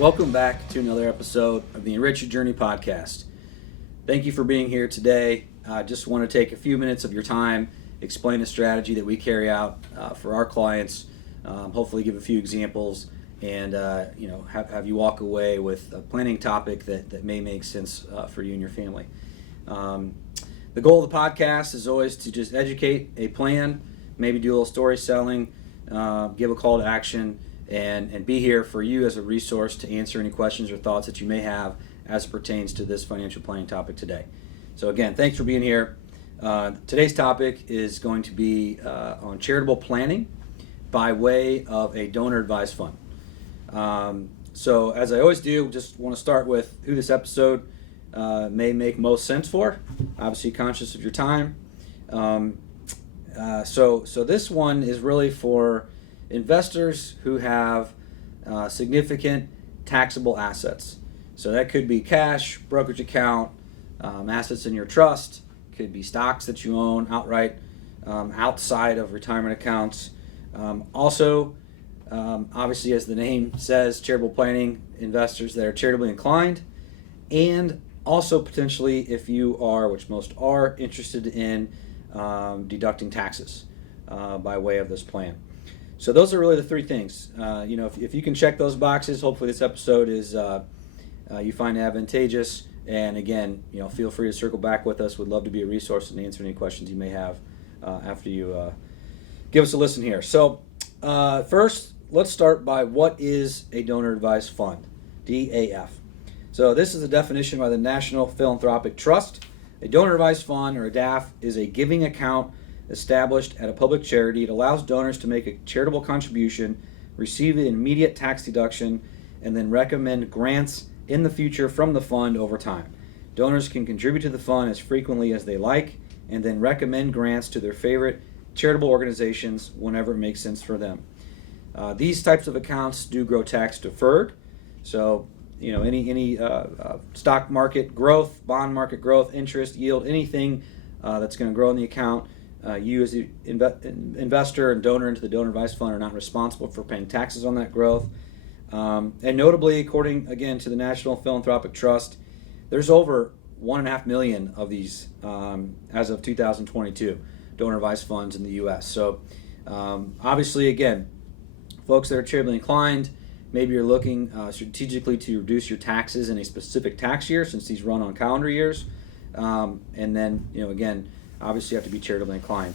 Welcome back to another episode of the Enrich Your Journey podcast. Thank you for being here today. I just want to take a few minutes of your time, explain a strategy that we carry out for our clients, hopefully give a few examples, and have you walk away with a planning topic that may make sense for you and your family. The goal of the podcast is always to just educate a plan, maybe do a little story selling, give a call to action, and be here for you as a resource to answer any questions or thoughts that you may have as it pertains to this financial planning topic today. So again, thanks for being here. Today's topic is going to be on charitable planning by way of a donor-advised fund. So as I always do, just want to start with who this episode may make most sense for. Obviously conscious of your time. So this one is really for investors who have significant taxable assets. So that could be cash, brokerage account, assets in your trust, could be stocks that you own outright outside of retirement accounts. Obviously, as the name says, charitable planning, investors that are charitably inclined, and also potentially if you are, which most are, interested in deducting taxes by way of this plan. So those are really the three things. If you can check those boxes, hopefully this episode is you find advantageous. And again, feel free to circle back with us. We'd love to be a resource and answer any questions you may have after you give us a listen here. So first, let's start by what is a donor advised fund, DAF. So this is a definition by the National Philanthropic Trust. A donor advised fund, or a DAF, is a giving account established at a public charity. It allows donors to make a charitable contribution, receive an immediate tax deduction, and then recommend grants in the future from the fund over time. Donors can contribute to the fund as frequently as they like, and then recommend grants to their favorite charitable organizations whenever it makes sense for them. These types of accounts do grow tax deferred. So, any stock market growth, bond market growth, interest, yield, anything that's going to grow in the account, you as the investor and donor into the donor advised fund are not responsible for paying taxes on that growth. And notably, according again to the National Philanthropic Trust, there's over 1.5 million of these as of 2022 donor advised funds in the U.S. So obviously, again, folks that are charitably inclined, maybe you're looking strategically to reduce your taxes in a specific tax year, since these run on calendar years, and then again, obviously you have to be charitably inclined.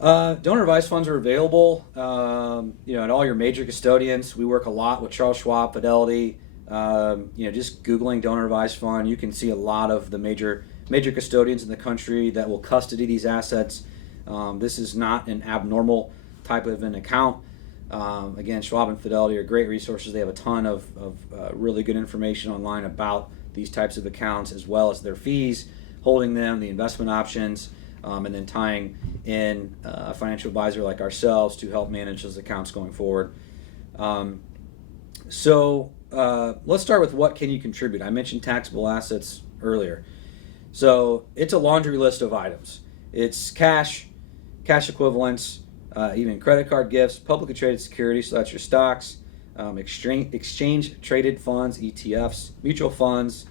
Donor advised funds are available at all your major custodians. We work a lot with Charles Schwab, Fidelity. Just Googling donor advised fund, you can see a lot of the major custodians in the country that will custody these assets. This is not an abnormal type of an account. Again, Schwab and Fidelity are great resources. They have a ton of really good information online about these types of accounts, as well as their fees, holding them, the investment options, and then tying in a financial advisor like ourselves to help manage those accounts going forward. So let's start with what can you contribute. I mentioned taxable assets earlier. So it's a laundry list of items. It's cash equivalents, even credit card gifts, publicly traded securities, so that's your stocks, exchange traded funds, ETFs, mutual funds,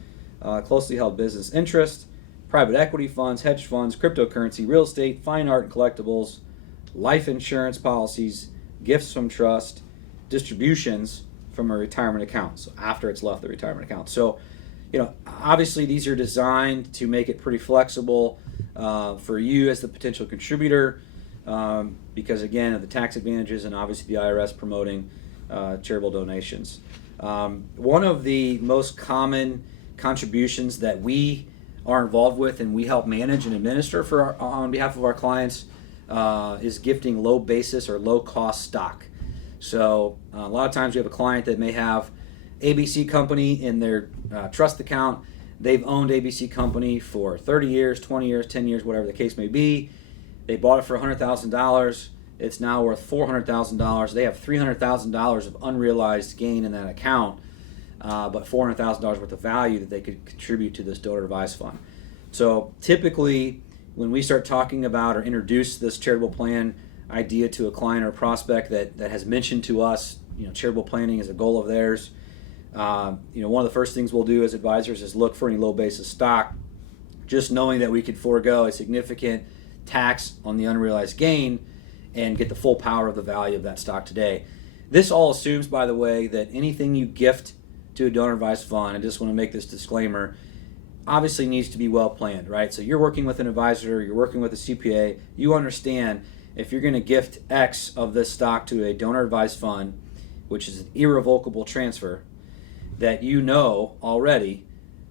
closely held business interest, private equity funds, hedge funds, cryptocurrency, real estate, fine art and collectibles, life insurance policies, gifts from trust, distributions from a retirement account, so after it's left the retirement account. So, obviously these are designed to make it pretty flexible for you as the potential contributor, because again of the tax advantages and obviously the IRS promoting charitable donations. One of the most common contributions that we are involved with and we help manage and administer on behalf of our clients is gifting low basis or low cost stock. So a lot of times you have a client that may have ABC Company in their trust account. They've owned ABC Company for 30 years, 20 years, 10 years, whatever the case may be. They bought it for $100,000. It's now worth $400,000. They have $300,000 of unrealized gain in that account, but $400,000 worth of value that they could contribute to this donor advised fund. So typically, when we start talking about or introduce this charitable plan idea to a client or prospect that has mentioned to us charitable planning is a goal of theirs. One of the first things we'll do as advisors is look for any low basis stock, just knowing that we could forego a significant tax on the unrealized gain and get the full power of the value of that stock today. This all assumes, by the way, that anything you gift to a donor advised fund, I just want to make this disclaimer, obviously needs to be well planned, right? So you're working with an advisor, you're working with a CPA, you understand if you're going to gift X of this stock to a donor advised fund, which is an irrevocable transfer, that you know already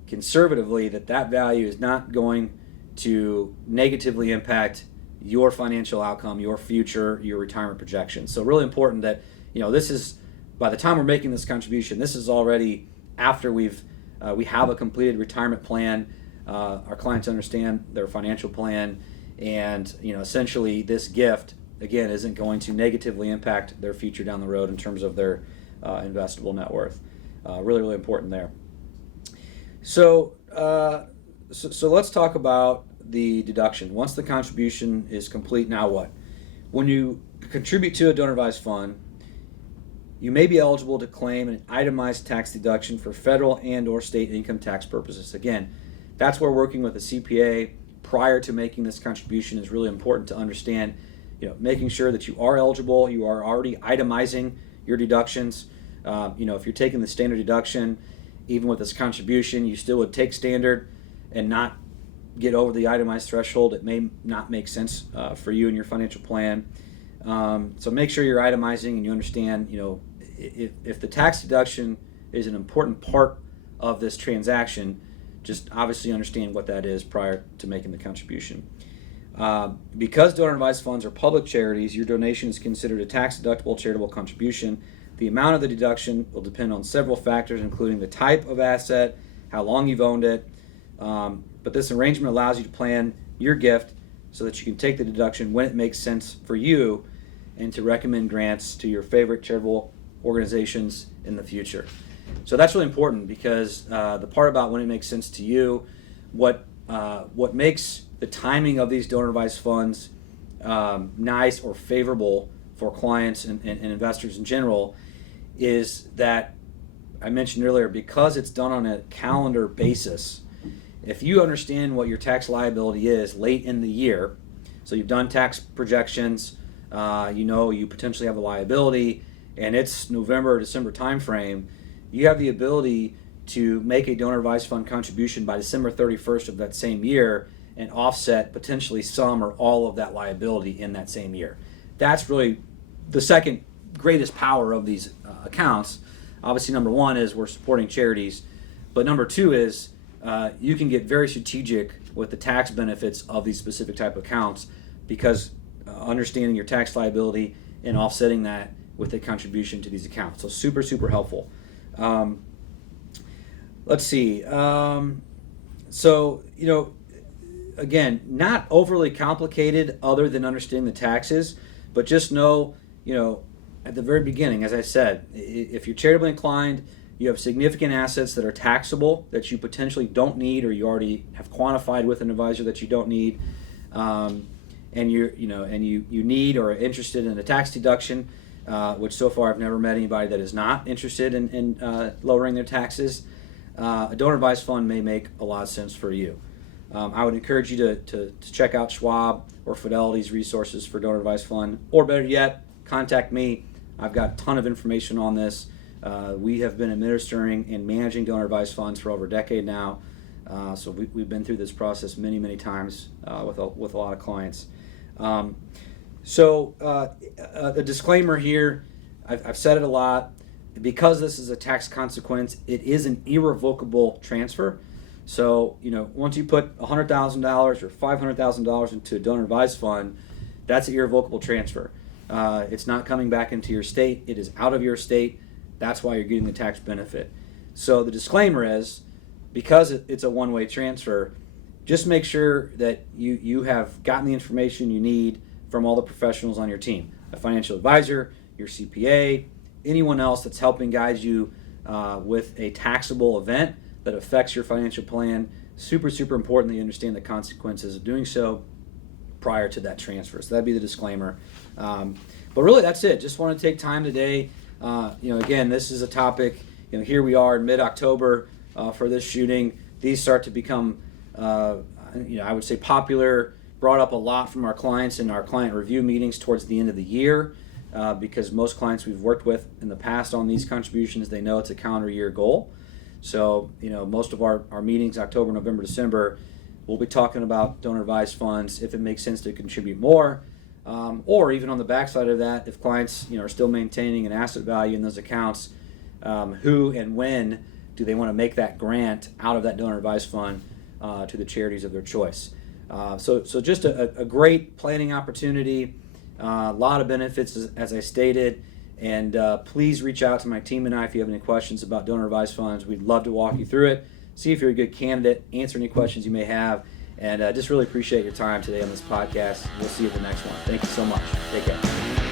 conservatively that value is not going to negatively impact your financial outcome, your future, your retirement projections. So really important that this is, by the time we're making this contribution, this is already after we have a completed retirement plan. Our clients understand their financial plan, and essentially this gift again isn't going to negatively impact their future down the road in terms of their investable net worth. Really important there. So let's talk about the deduction. Once the contribution is complete, now what? When you contribute to a donor advised fund, you may be eligible to claim an itemized tax deduction for federal and or state income tax purposes. Again, that's where working with a CPA prior to making this contribution is really important to understand, making sure that you are eligible, you are already itemizing your deductions. If you're taking the standard deduction, even with this contribution, you still would take standard and not get over the itemized threshold. It may not make sense for you and your financial plan. So make sure you're itemizing and you understand, if the tax deduction is an important part of this transaction, just obviously understand what that is prior to making the contribution. Because donor advised funds are public charities, your donation is considered a tax deductible charitable contribution. The amount of the deduction will depend on several factors, including the type of asset, how long you've owned it. But this arrangement allows you to plan your gift so that you can take the deduction when it makes sense for you and to recommend grants to your favorite charitable organizations in the future. So that's really important because the part about when it makes sense to you, what makes the timing of these donor advised funds nice or favorable for clients and investors in general is that I mentioned earlier, because it's done on a calendar basis, if you understand what your tax liability is late in the year, so you've done tax projections, you potentially have a liability, and it's November or December timeframe, you have the ability to make a donor advised fund contribution by December 31st of that same year and offset potentially some or all of that liability in that same year. That's really the second greatest power of these accounts. Obviously, number one is we're supporting charities, but number two is you can get very strategic with the tax benefits of these specific type of accounts because understanding your tax liability and offsetting that with a contribution to these accounts. So super, super helpful. Let's see. Again, not overly complicated other than understanding the taxes, but just know, at the very beginning, as I said, if you're charitably inclined, you have significant assets that are taxable that you potentially don't need, or you already have quantified with an advisor that you don't need, and you need or are interested in a tax deduction, which so far I've never met anybody that is not interested in lowering their taxes. A donor advised fund may make a lot of sense for you. I would encourage you to check out Schwab or Fidelity's resources for donor advised fund, or better yet, contact me. I've got a ton of information on this. We have been administering and managing donor advised funds for over a decade now, so we've been through this process many, many times with a lot of clients. A disclaimer here, I've said it a lot, because this is a tax consequence, it is an irrevocable transfer. So, once you put $100,000 or $500,000 into a donor advised fund, that's an irrevocable transfer. It's not coming back into your state. It is out of your state. That's why you're getting the tax benefit. So the disclaimer is, because it's a one-way transfer, just make sure that you have gotten the information you need from all the professionals on your team, a financial advisor, your CPA, anyone else that's helping guide you with a taxable event that affects your financial plan. Super, super important that you understand the consequences of doing so prior to that transfer. So that'd be the disclaimer. But really, that's it. Just want to take time today Again, this is a topic. Here we are in mid-October for this shooting. These start to become, I would say, popular, brought up a lot from our clients in our client review meetings towards the end of the year, because most clients we've worked with in the past on these contributions, they know it's a calendar year goal. So, most of our meetings, October, November, December, we'll be talking about donor advised funds, if it makes sense to contribute more, or even on the backside of that, if clients are still maintaining an asset value in those accounts, who and when do they want to make that grant out of that donor advised fund to the charities of their choice. So just a great planning opportunity, a lot of benefits as I stated, and please reach out to my team and I if you have any questions about donor advised funds. We'd love to walk you through it, see if you're a good candidate, answer any questions you may have, and just really appreciate your time today on this podcast. We'll see you at the next one. Thank you so much. Take care.